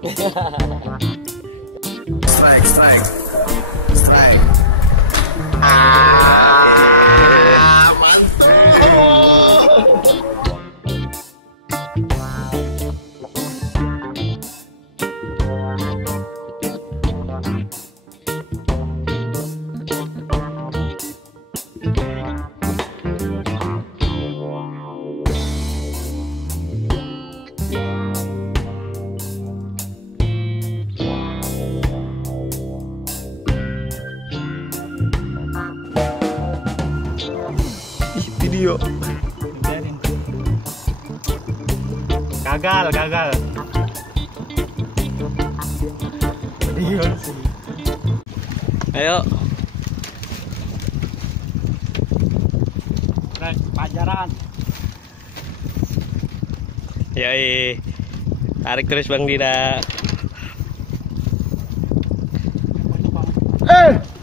Strike, strike, strike. Mantul. Video gagal video sih. Ayo pajaran. Yoi, tarik terus Bang Dida.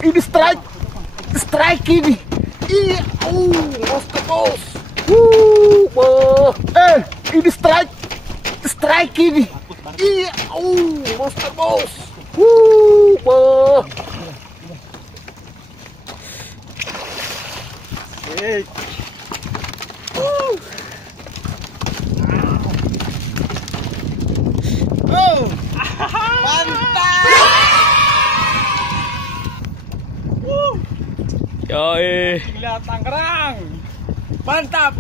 Ini strike ini. Iya, monster bos. Ini strike ini. Iya, monster bos. Mantap. Yoi. Lihat Tangerang. Mantap.